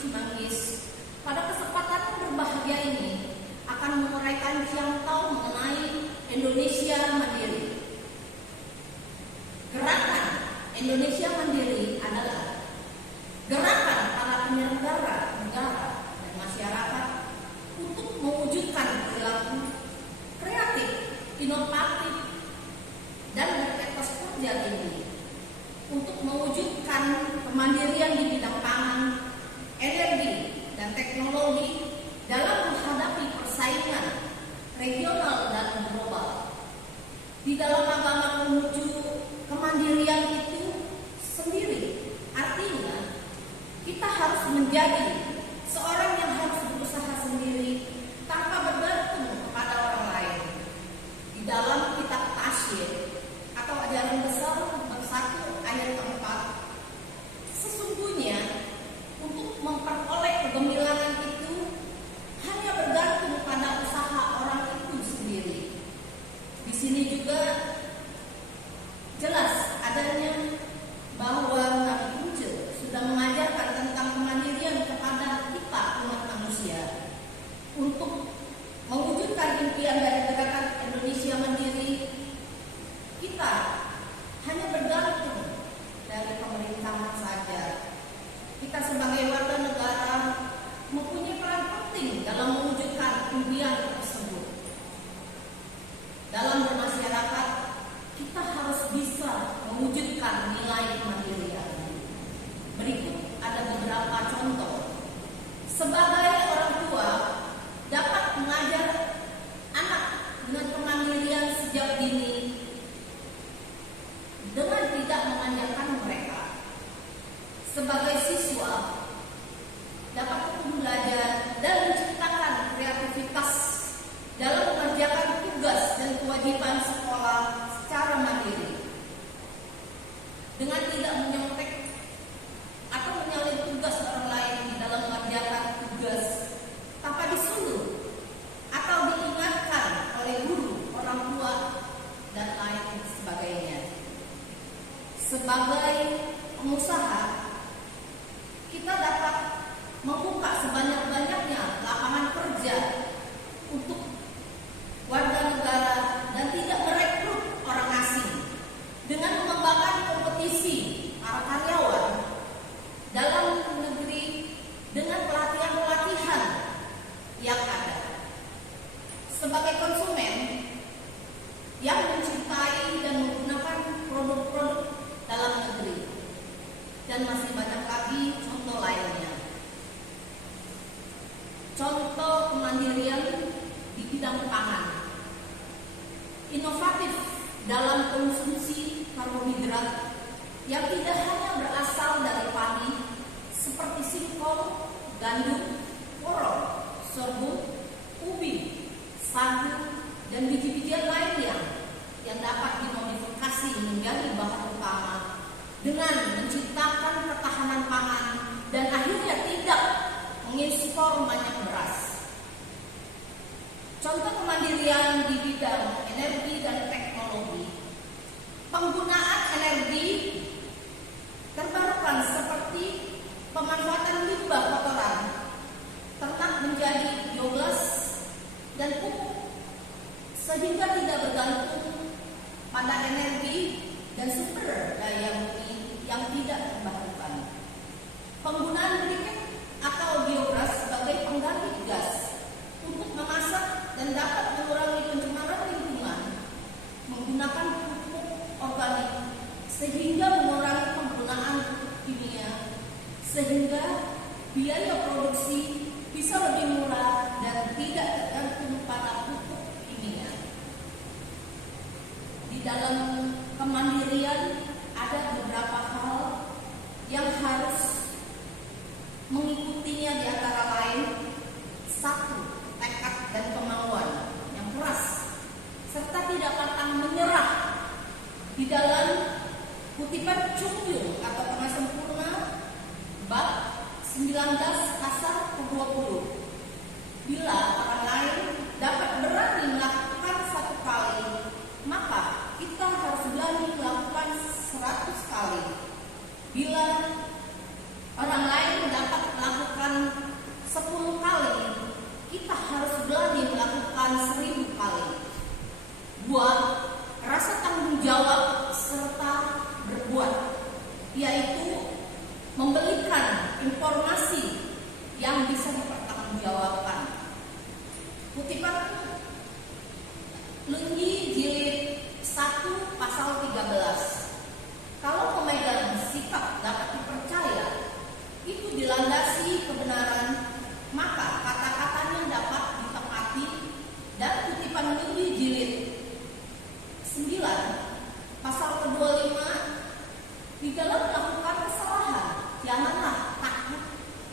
Cimanggis. Pada kesempatan yang berbahagia ini akan menguraikan jangkau mengenai Indonesia Mandiri. Gerakan Indonesia Mandiri adalah gerakan para penyelenggara negara dan masyarakat untuk mewujudkan perilaku kreatif, inovatif, dan beretos kerja tinggi untuk mewujudkan kemandirian di bidang pangan, energi, dan teknologi dalam menghadapi persaingan regional dan global. Di dalam agama menuju kemandirian itu sendiri, artinya kita harus menjadi seorang yang harus berusaha sendiri tanpa bergantung kepada orang lain. Di dalam kitab Tasyir atau ajaran besar bab 1 ayat 4, sesungguhnya untuk memperoleh kegemilangan itu hanya bergantung pada usaha orang itu sendiri. Di sini juga jelas adanya bahwa Nabi Punce sudah mengajarkan tentang kemandirian kepada kita umat manusia. Untuk mewujudkan impian dari gerakan Indonesia Mandiri, kita hanya bergantung dari pemerintahan saja. Kita sebagai warga negara mempunyai peran penting dalam mewujudkan impian tersebut. Dalam bermasyarakat, kita harus bisa mewujudkan nilai kemandirian. Berikut ada beberapa contoh. Sebagai orang tua, dapat mengajar anak dengan kemandirian sejak dini dengan tidak memanjakan mereka. Sebagai siswa, dapat belajar dan menciptakan kreativitas dalam mengerjakan tugas dan kewajiban sekolah secara mandiri, dengan tidak menyontek atau menyalin tugas orang lain di dalam mengerjakan tugas tanpa disuruh atau diingatkan oleh guru, orang tua, dan lain sebagainya. Sebagai pengusaha, kita dapat membuka sebanyak-banyaknya lapangan kerja untuk warga negara dan tidak merekrut orang asing dengan mengembangkan kompetisi para karyawan dalam negeri dengan pelatihan-pelatihan yang ada. Sebagai konsumen yang mencintai dan menggunakan produk-produk dalam negeri, dan masih banyak lagi contoh lainnya. Contoh kemandirian di bidang pangan, inovatif dalam konsumsi karbohidrat yang tidak hanya berasal dari padi seperti singkong, gandum, poro, sorghum, ubi, sagu, dan biji-bijian lainnya yang dapat dimodifikasi menjadi bahan utama dengan menciptakan ketahanan pangan dan akhirnya tidak mengimpor banyak beras. Contoh kemandirian di bidang energi dan teknologi, penggunaan energi terbarukan seperti pemanfaatan limbah kotoran ternak menjadi biogas dan pupuk, sehingga tidak bergantung pada energi dan sumber daya bumi yang tidak terbarukan. Penggunaan briket atau biogas sebagai pengganti gas untuk memasak dan dapat mengurangi pencemaran lingkungan menggunakan pupuk organik, sehingga mengurangi penggunaan pupuk kimia, sehingga biaya produksi bisa lebih murah dan tidak tergantung pada pupuk kimia. Di dalam kemandirian ada beberapa hal yang harus mengikutinya, di antara lain: 1. Tekad dan kemauan yang keras serta tidak pantang menyerah. Di dalam kutipan Chung-Yung atau Tengah Sempurna bab 19 pasal 20, bila orang lain dapat berani melakukan 1 kali, maka kita harus berani melakukan 100 kali. Bila orang lain dapat melakukan pertanggungjawabkan. Kutipan Lunggi jilid 1 pasal 13. Kalau pemegang sikap dapat dipercaya, itu dilandasi kebenaran, maka kata-katanya dapat ditepati. Dan kutipan Lunggi jilid 9 pasal ke-25, di dalam melakukan kesalahan janganlah takut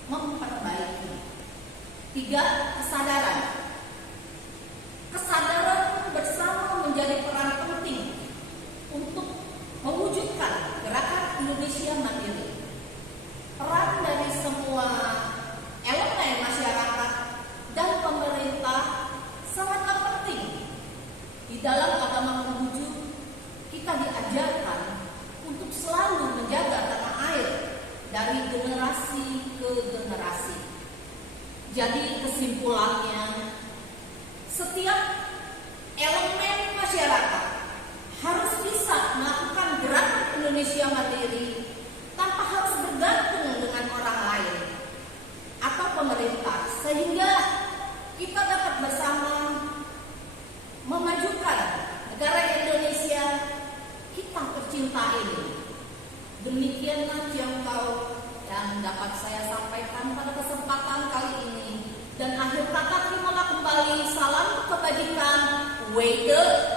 memperbaiki. 3. Kesadaran bersama menjadi peran penting untuk mewujudkan gerakan Indonesia Mandiri. Peran dari semua elemen masyarakat dan pemerintah sangatlah penting. Di dalam agama Konghucu, kita diajarkan untuk selalu menjaga tanah air dari generasi ke generasi. Jadi kesimpulannya, setiap elemen masyarakat harus bisa melakukan gerakan Indonesia Mandiri tanpa harus bergantung dengan orang lain atau pemerintah, sehingga kita dapat bersama memajukan negara Indonesia kita tercinta ini. Demikianlah jangkau yang dapat saya sampaikan pada kesempatan kali ini. Dan akhir kata terimalah kembali salam kebajikan. Wake up!